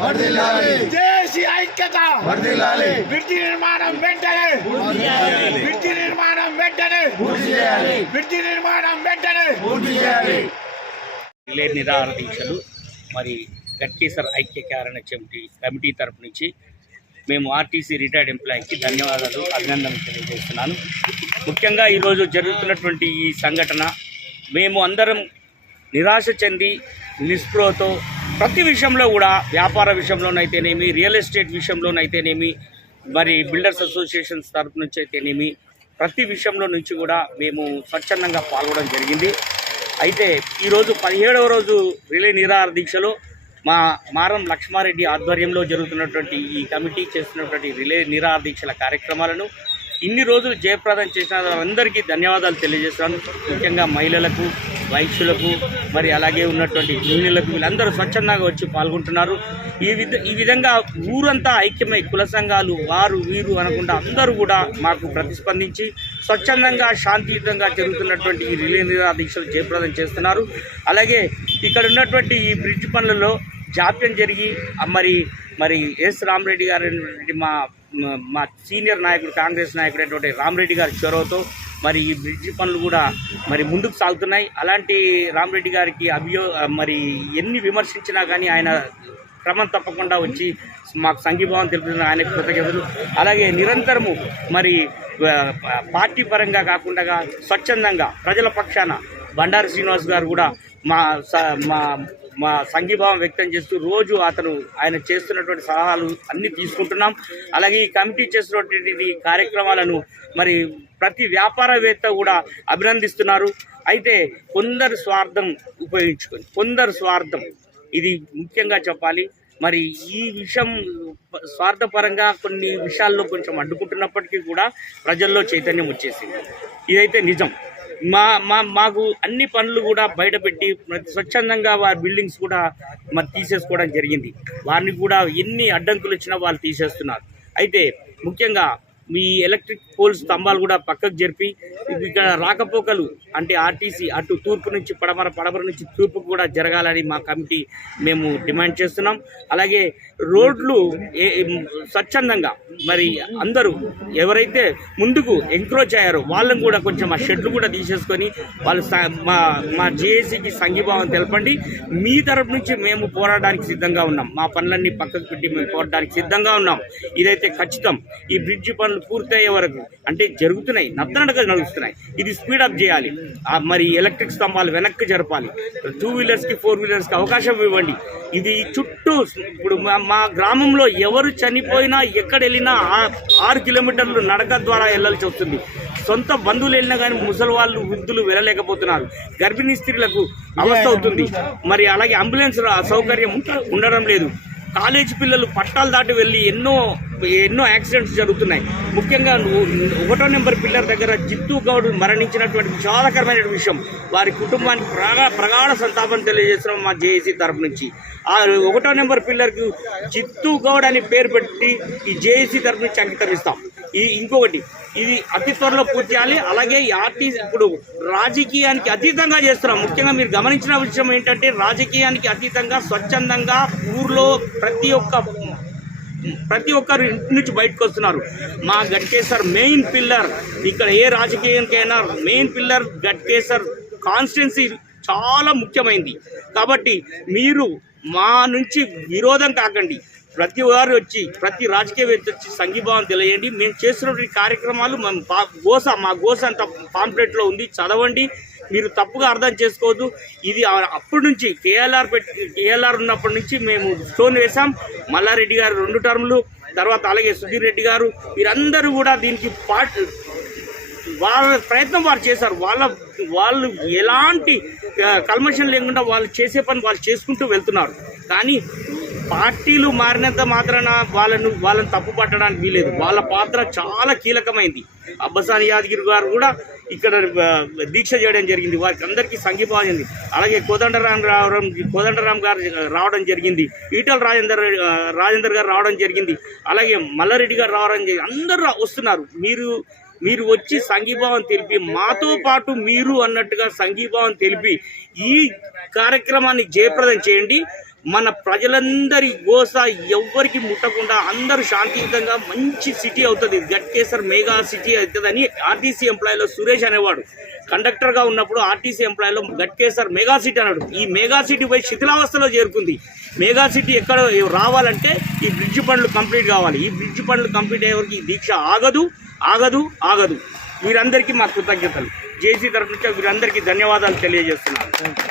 దేశీ ఐక్యత, బ్రిడ్జి నిర్మాణం వెంటనే, బ్రిడ్జి నిర్మాణం వెంటనే, బ్రిడ్జి నిర్మాణం వెంటనే. రిలే నిరాహార దీక్షలు మరి గట్కేసర్ ఐక్య కారణ కమిటీ తరపు నుంచి మేము ఆర్టీసీ రిటైర్డ్ ఎంప్లాయీకి ధన్యవాదాలు, అభినందనలు తెలియజేస్తున్నాను. ముఖ్యంగా ఈరోజు జరుగుతున్నటువంటి ఈ సంఘటన మేము అందరం నిరాశ చెంది నిస్పృహతో ప్రతి విషయంలో కూడా, వ్యాపార విషయంలోనైతేనేమి, రియల్ ఎస్టేట్ విషయంలోనైతేనేమి, మరి బిల్డర్స్ అసోసియేషన్స్ తరపు నుంచి అయితేనేమి, ప్రతి విషయంలో నుంచి కూడా మేము స్వచ్ఛందంగా పాల్గొనడం జరిగింది. అయితే ఈరోజు 17వ రోజు రిలే నిరాహార దీక్షలో మా మారం లక్ష్మారెడ్డి ఆధ్వర్యంలో జరుగుతున్నటువంటి ఈ కమిటీ చేస్తున్నటువంటి రిలే నిరాహార దీక్షల కార్యక్రమాలను ఇన్ని రోజులు జయప్రదం చేసిన వారందరికీ ధన్యవాదాలు తెలియజేస్తున్నాను. ముఖ్యంగా మహిళలకు, వైశ్యులకు, మరి అలాగే ఉన్నటువంటి గృహిణులకు, వీళ్ళందరూ స్వచ్ఛందంగా వచ్చి పాల్గొంటున్నారు. ఈ విధంగా ఊరంతా ఐక్యమై కుల సంఘాలు వారు వీరు అనకుండా అందరూ కూడా మాకు ప్రతిస్పందించి స్వచ్ఛందంగా శాంతియుతంగా జరుగుతున్నటువంటి ఈ రిలే నిరాహార దీక్షలు జయప్రదం చేస్తున్నారు. అలాగే ఇక్కడ ఉన్నటువంటి ఈ బ్రిడ్జ్ పనులలో జాప్యం జరిగి మరి ఎస్ రామరెడ్డి గారు మా సీనియర్ నాయకుడు, కాంగ్రెస్ నాయకుడు అయినటువంటి రామరెడ్డి గారి చొరవతో మరి ఈ బ్రిడ్జి పనులు కూడా మరి ముందుకు సాగుతున్నాయి. అలాంటి రామరెడ్డి గారికి మరి ఎన్ని విమర్శించినా కానీ ఆయన క్రమం తప్పకుండా వచ్చి మాకు సంఘీభావం తెలుపుతున్న ఆయనకు కృతజ్ఞతలు. అలాగే నిరంతరము మరి పార్టీ పరంగా కాకుండా స్వచ్ఛందంగా ప్రజల పక్షాన బండారు శ్రీనివాస్ గారు కూడా మా సంఘీభావం వ్యక్తం చేస్తూ రోజు ఆయన చేస్తున్నటువంటి సలహాలు అన్నీ తీసుకుంటున్నాం. అలాగే ఈ కమిటీ చేస్తున్నటువంటి కార్యక్రమాలను మరి ప్రతి వ్యాపారవేత్త కూడా అభినందిస్తున్నారు. అయితే కొందరు స్వార్థం ఉపయోగించుకొని, కొందరు స్వార్థం, ఇది ముఖ్యంగా చెప్పాలి. మరి ఈ విషయం స్వార్థపరంగా కొన్ని విషయాల్లో కొంచెం అడ్డుకుంటున్నప్పటికీ కూడా ప్రజల్లో చైతన్యం వచ్చేసింది. ఇదైతే నిజం. మాకు అన్ని పనులు కూడా బయటపెట్టి స్వచ్ఛందంగా వారి బిల్డింగ్స్ కూడా మరి తీసేసుకోవడం జరిగింది. వారిని కూడా ఎన్ని అడ్డంకులు వచ్చినా వాళ్ళు తీసేస్తున్నారు. అయితే ముఖ్యంగా మీ ఎలక్ట్రిక్ పోల్ స్తంభాలు కూడా పక్కకు జరిపి ఇక్కడ రాకపోకలు అంటే ఆర్టీసీ అటు తూర్పు నుంచి పడమర నుంచి తూర్పుకు కూడా జరగాలని మా కమిటీ మేము డిమాండ్ చేస్తున్నాం. అలాగే రోడ్లు స్వచ్ఛందంగా మరి అందరూ ఎవరైతే ముందుకు ఎంక్రోచ్ అయ్యారో వాళ్ళని కూడా కొంచెం ఆ షెడ్లు కూడా తీసేసుకొని వాళ్ళు మా జేఏసీకి సంఘీభావం తెలపండి. మీ తరపు నుంచి మేము పోరాడడానికి సిద్ధంగా ఉన్నాం. మా పనులన్నీ పక్కకు పెట్టి మేము పోరాడడానికి సిద్ధంగా ఉన్నాం. ఇదైతే ఖచ్చితం. ఈ బ్రిడ్జి పనులు పూర్తయ్యే వరకు అంటే జరుగుతున్నాయి, నత్తనడక నడుస్తున్నాయి. ఇది స్పీడప్ చేయాలి. మరి ఎలక్ట్రిక్ స్తంభాలు వెనక్కి జరపాలి. 2 వీలర్స్కి 4 వీలర్స్కి అవకాశం ఇవ్వండి. ఇది చుట్టూ ఇప్పుడు మా గ్రామంలో ఎవరు చనిపోయినా ఎక్కడ వెళ్ళినా 6 కిలోమీటర్లు నడక ద్వారా వెళ్ళాల్సి వస్తుంది. సొంత బంధువులు వెళ్ళినా కానీ ముసలి వాళ్ళు, వృద్ధులు వెళ్ళలేకపోతున్నారు. గర్భిణీ స్త్రీలకు అవస్థ అవుతుంది. మరి అలాగే అంబులెన్స్ సౌకర్యం ఉండడం లేదు. కాలేజీ పిల్లలు పట్టాలు దాటి వెళ్ళి ఎన్నో యాక్సిడెంట్స్ జరుగుతున్నాయి. ముఖ్యంగా 1వ నెంబర్ పిల్లర్ దగ్గర జిత్తు గౌడ్ మరణించినటువంటి విషాదకరమైన విషయం. వారి కుటుంబానికి ప్రగాఢ సంతాపం తెలియజేస్తున్నాం మా జేఏసీ తరపు నుంచి. ఆ 1వ నెంబర్ పిల్లర్కు జిత్తు గౌడ్ అని పేరు పెట్టి ఈ జేఏసీ తరపు నుంచి అంకితం ఇస్తాం. ఇంకొకటి, ఇది అతి త్వరలో పూర్తి చేయాలి. అలాగే ఈ ఆర్టీసీ ఇప్పుడు రాజకీయానికి అతీతంగా చేస్తున్నాం. ముఖ్యంగా మీరు గమనించిన విషయం ఏంటంటే రాజకీయానికి అతీతంగా స్వచ్ఛందంగా ఊర్లో ప్రతి ఒక్కరు ఇంటి నుంచి బయటకు వస్తున్నారు. మా గట్కేసర్ మెయిన్ పిల్లర్, ఇక్కడ ఏ రాజకీయానికైనా మెయిన్ పిల్లర్ గట్కేసర్ కాన్స్టిట్యున్సీ చాలా ముఖ్యమైనది. కాబట్టి మీరు మా నుంచి విరోధం కాకండి. ప్రతి వారు వచ్చి, ప్రతి రాజకీయవేత్త వచ్చి సంఘీభావం తెలియండి. మేము చేస్తున్నటువంటి కార్యక్రమాలు మా గోస అంత పాంప్లెట్లో ఉంది, చదవండి. మీరు తప్పుగా అర్థం చేసుకోవద్దు. ఇది అప్పటి నుంచి కేఎల్ఆర్ ఉన్నప్పటి నుంచి మేము స్టోన్ వేసాం. మల్లారెడ్డి గారు 2 టర్ములు, తర్వాత అలాగే సుధీర్ రెడ్డి గారు, వీరందరూ కూడా దీనికి వాళ్ళ ప్రయత్నం వారు చేశారు. వాళ్ళు ఎలాంటి కల్మషం లేకుండా వాళ్ళు చేసే పని వాళ్ళు చేసుకుంటూ వెళ్తున్నారు. కానీ పార్టీలు మారినంత మాత్రాన వాళ్ళని తప్పు పట్టడానికి వీలేదు. వాళ్ళ పాత్ర చాలా కీలకమైంది. అబ్బసాని యాదగిరి గారు కూడా ఇక్కడ దీక్ష చేయడం జరిగింది. వారికి అందరికీ సంఘీభావం చెంది. అలాగే కోదండరాం గారు రావడం జరిగింది. ఈటల రాజేందర్ గారు రావడం జరిగింది. అలాగే మల్లారెడ్డి గారు రావడం జరిగింది. అందరూ వస్తున్నారు. మీరు వచ్చి సంఘీభావం తెలిపి మాతో పాటు మీరు అన్నట్టుగా సంఘీభావం తెలిపి ఈ కార్యక్రమాన్ని జయప్రదం చేయండి. మన ప్రజలందరి గోస ఎవ్వరికి ముట్టకుండా అందరూ శాంతియుతంగా మంచి సిటీ అవుతుంది, గట్కేసర్ మెగా సిటీ అవుతుందని ఆర్టీసీ ఎంప్లాయీలో సురేష్ అనేవాడు కండక్టర్గా ఉన్నప్పుడు ఆర్టీసీ ఎంప్లాయీలో గట్కేసర్ మెగా సిటీ అన్నాడు. ఈ మెగా సిటీ పోయి శిథిలావస్థలో చేరుకుంది. మెగా సిటీ ఎక్కడ రావాలంటే ఈ బ్రిడ్జ్ పనులు కంప్లీట్ కావాలి. ఈ బ్రిడ్జ్ పనులు కంప్లీట్ అయ్యే వరకు ఈ దీక్ష ఆగదు ఆగదు ఆగదు. వీరందరికీ మా కృతజ్ఞతలు. జేసీ తరఫు నుంచి వీరందరికీ ధన్యవాదాలు తెలియజేస్తున్నాను.